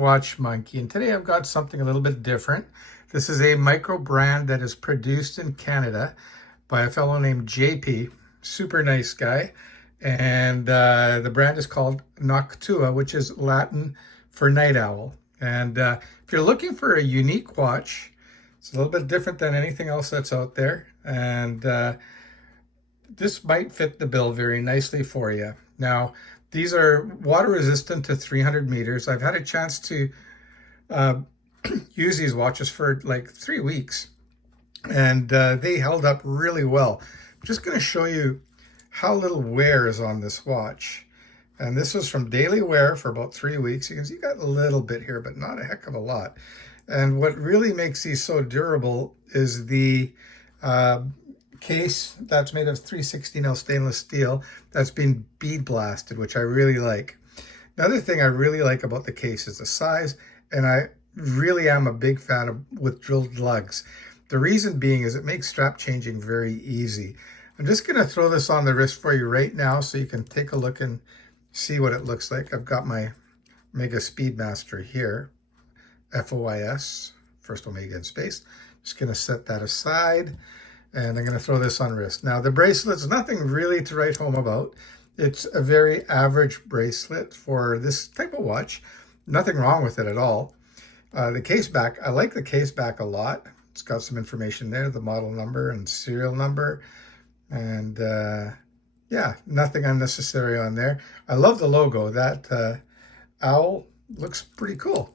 Watch Monkey, and today I've got something a little bit different. This is a Microbrand that is produced in Canada by a fellow named JP, super nice guy, and the brand is called Noctua, which is Latin for night owl. And if you're looking for a unique watch, it's a little bit different than anything else that's out there, and this might fit the bill very nicely for you. Now, these are water resistant to 300 meters. I've had a chance to use these watches for like 3 weeks, and they held up really well. I'm just going to show you how little wear is on this watch. And this was from daily wear for about 3 weeks. You can see you got a little bit here, but not a heck of a lot. And what really makes these so durable is the case that's made of 316L stainless steel that's been bead blasted, which I really like. Another thing I really like about the case is the size, and I really am a big fan of with drilled lugs. The reason being is it makes strap changing very easy. I'm just going to throw this on the wrist for you right now so you can take a look and see what it looks like. I've got my Omega Speedmaster here, FOIS, first Omega in space. Just going to set that aside, and I'm going to throw this on wrist. Now, the bracelet's nothing really to write home about. It's a very average bracelet for this type of watch. Nothing wrong with it at all. The case back, I like the case back a lot. It's got some information there, the model number and serial number. And yeah, nothing unnecessary on there. I love the logo. That owl looks pretty cool.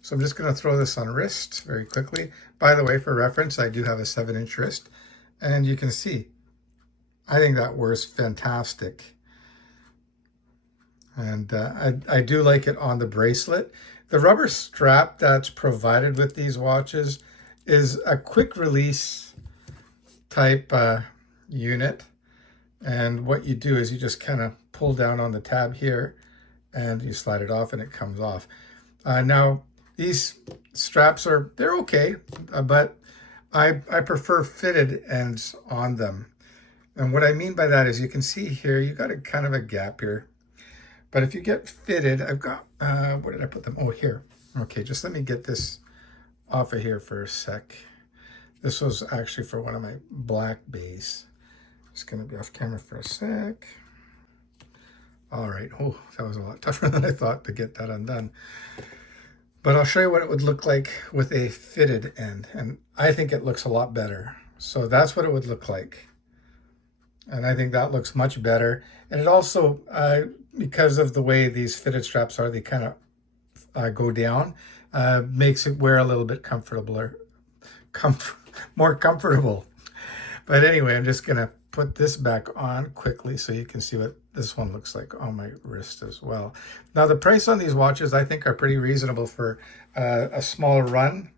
So I'm just going to throw this on wrist very quickly. By the way, for reference, I do have a 7-inch wrist. And you can see, I think that wears fantastic. And I do like it on the bracelet. The rubber strap that's provided with these watches is a quick release type unit. And what you do is you just kind of pull down on the tab here and you slide it off and it comes off. Now, these straps they're okay, but I prefer fitted ends on them. And what I mean by that is you can see here, you got a kind of a gap here. But if you get fitted, I've got, where did I put them? Oh, here. Okay, just let me get this off of here for a sec. This was actually for one of my black bays. Just gonna be off camera for a sec. All right, oh, that was a lot tougher than I thought to get that undone. But I'll show you what it would look like with a fitted end. And I think it looks a lot better. So that's what it would look like. And I think that looks much better. And it also, because of the way these fitted straps are, they kind of go down, makes it wear a little bit more comfortable. But anyway, I'm just gonna put this back on quickly so you can see what this one looks like on my wrist as well. Now, the price on these watches I think are pretty reasonable for a small run.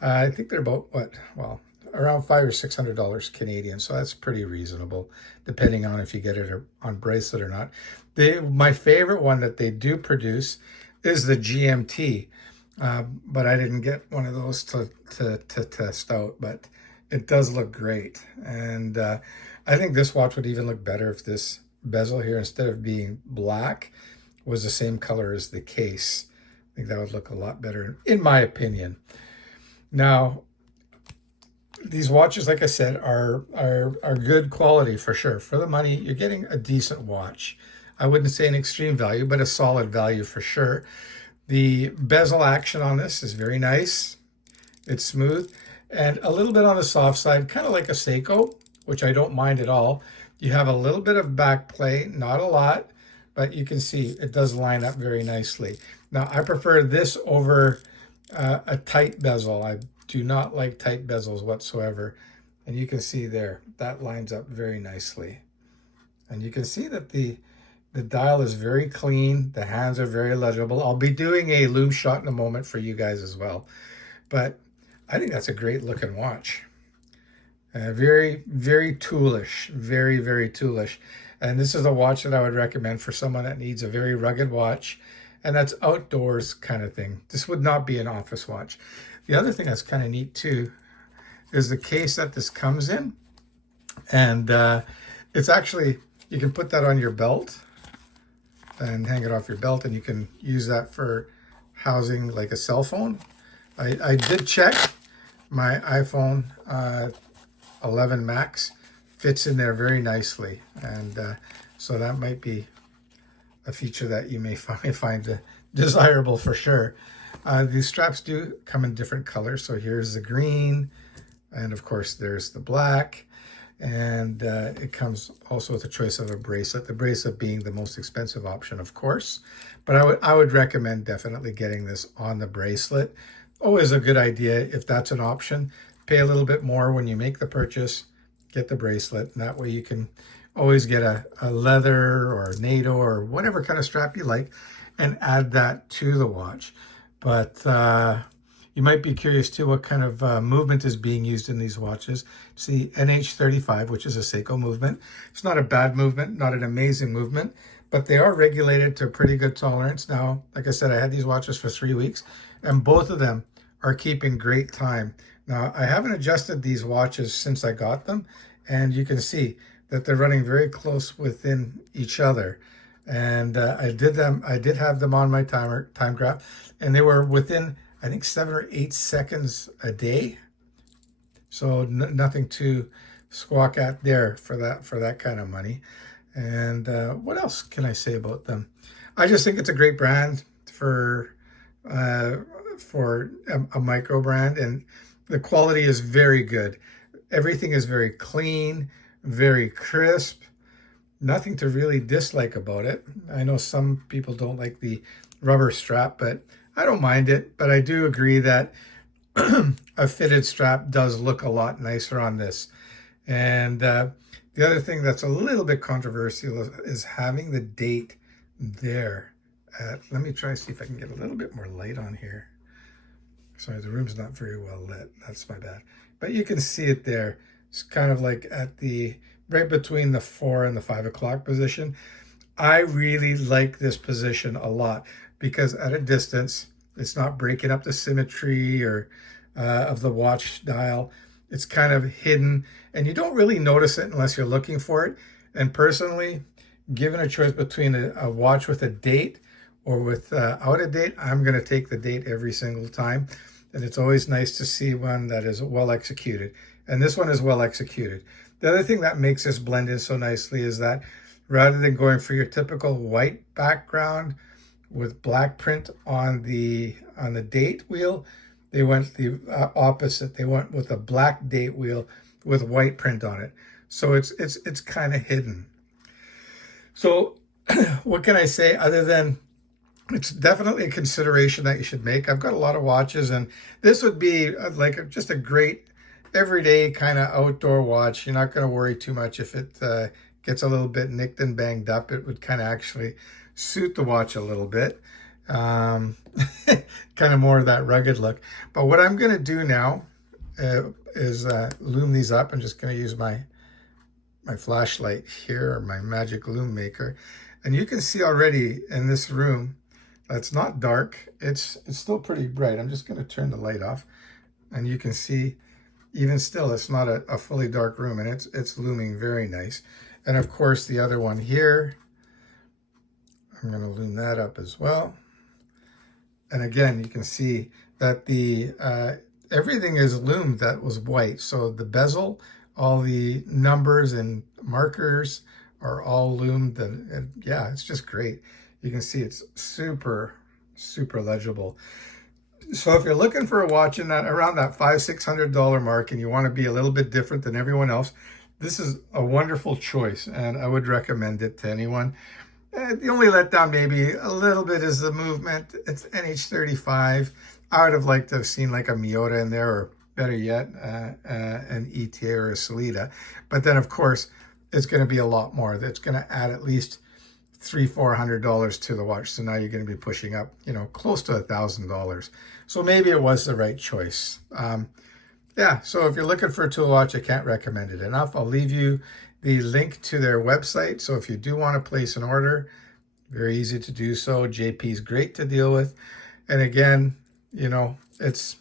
I think they're about, what, well, around $500 or $600 Canadian, so that's pretty reasonable, depending on if you get it on bracelet or not. My favorite one that they do produce is the GMT, but I didn't get one of those to test out, but it does look great. And I think this watch would even look better if this bezel here, instead of being black, was the same color as the case. I think that would look a lot better, in my opinion. Now, these watches, like I said, are good quality for sure. For the money, you're getting a decent watch. I wouldn't say an extreme value, but a solid value for sure. The bezel action on this is very nice. It's smooth and a little bit on the soft side, kind of like a Seiko, which I don't mind at all. You have a little bit of back play, not a lot, but you can see it does line up very nicely. Now, I prefer this over a tight bezel. I do not like tight bezels whatsoever. And you can see there, that lines up very nicely. And you can see that the dial is very clean. The hands are very legible. I'll be doing a loom shot in a moment for you guys as well. But I think that's a great looking watch. Very, very toolish, very, very toolish. And this is a watch that I would recommend for someone that needs a very rugged watch and that's outdoors kind of thing. This would not be an office watch. The other thing that's kind of neat too is the case that this comes in. And it's actually, you can put that on your belt and hang it off your belt, and you can use that for housing like a cell phone. I did check. My iPhone 11 Max fits in there very nicely, and so that might be a feature that you may find desirable for sure. These straps do come in different colors. So here's the green, and of course there's the black, and it comes also with a choice of a bracelet, the bracelet being the most expensive option, of course. But I would recommend definitely getting this on the bracelet. Always a good idea if that's an option. Pay a little bit more when you make the purchase, get the bracelet, and that way you can always get a leather or NATO or whatever kind of strap you like and add that to the watch. But you might be curious too what kind of movement is being used in these watches. It's the NH35, which is a Seiko movement. It's not a bad movement, not an amazing movement, but they are regulated to a pretty good tolerance. Now, like I said, I had these watches for 3 weeks, and both of them are keeping great time. Now, I haven't adjusted these watches since I got them, and you can see that they're running very close within each other. And I did have them on my time graph, and they were within, I think, 7 or 8 seconds a day. So nothing to squawk at there for that kind of money. And what else can I say about them? I just think it's a great brand for a micro brand, and the quality is very good. Everything is very clean, very crisp. Nothing to really dislike about it. I know some people don't like the rubber strap, but I don't mind it. But I do agree that a fitted strap does look a lot nicer on this. And the other thing that's a little bit controversial is having the date there. Let me try to see if I can get a little bit more light on here. Sorry, the room's not very well lit. That's my bad. But you can see it there. It's kind of like at the right between the 4 and the 5 o'clock position. I really like this position a lot because at a distance, it's not breaking up the symmetry or of the watch dial. It's kind of hidden, and you don't really notice it unless you're looking for it. And personally, given a choice between a watch with a date or without a date, I'm going to take the date every single time. And it's always nice to see one that is well executed. And this one is well executed. The other thing that makes this blend in so nicely is that rather than going for your typical white background with black print on the date wheel, they went the opposite. They went with a black date wheel with white print on it. So it's kind of hidden. So what can I say other than it's definitely a consideration that you should make. I've got a lot of watches, and this would be like just a great everyday kind of outdoor watch. You're not going to worry too much if it gets a little bit nicked and banged up. It would kind of actually suit the watch a little bit. Kind of more of that rugged look. But what I'm going to do now is loom these up. I'm just going to use my flashlight here, or my magic loom maker. And you can see already in this room, it's not dark. It's still pretty bright. I'm just going to turn the light off, and you can see even still, it's not a fully dark room, and it's looming very nice. And of course, the other one here, I'm going to loom that up as well. And again, you can see that the everything is loomed that was white. So the bezel, all the numbers and markers are all loomed, and yeah, it's just great. You can see it's super, super legible. So if you're looking for a watch in that around that $500-600 mark, and you want to be a little bit different than everyone else, this is a wonderful choice, and I would recommend it to anyone. The only letdown maybe a little bit is the movement. It's NH35. I would have liked to have seen like a Miyota in there, or better yet, an ETA or a Salida. But then, of course, it's going to be a lot more. That's going to add at least $300-400 to the watch. So now you're going to be pushing up, close to $1,000. So maybe it was the right choice. Yeah, so if you're looking for a tool watch, I can't recommend it enough. I'll leave you the link to their website. So if you do want to place an order, very easy to do so. JP's great to deal with. And again, it's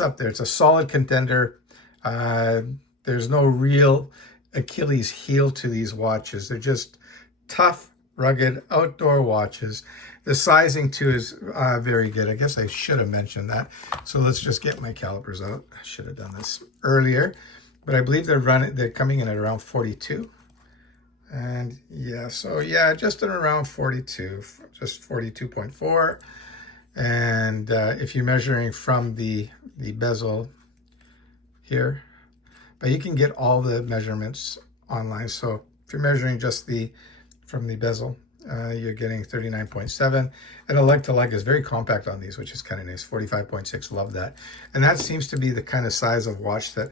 up there. It's a solid contender. There's no real Achilles heel to these watches. They're just tough, rugged outdoor watches. The sizing too is very good. I guess I should have mentioned that. So let's just get my calipers out. I should have done this earlier, but I believe they're coming in at around 42. And yeah, so yeah, just at around 42, just 42.4. And if you're measuring from the bezel here, but you can get all the measurements online. So if you're measuring just from the bezel, you're getting 39.7, and a leg to leg is very compact on these, which is kind of nice. 45.6, love that. And that seems to be the kind of size of watch that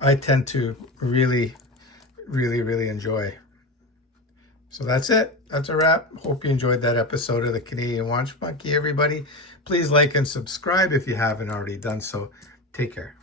I tend to really enjoy. So that's it. That's a wrap. Hope you enjoyed that episode of the Canadian Watch Monkey, everybody. Please like and subscribe if you haven't already done so. Take care.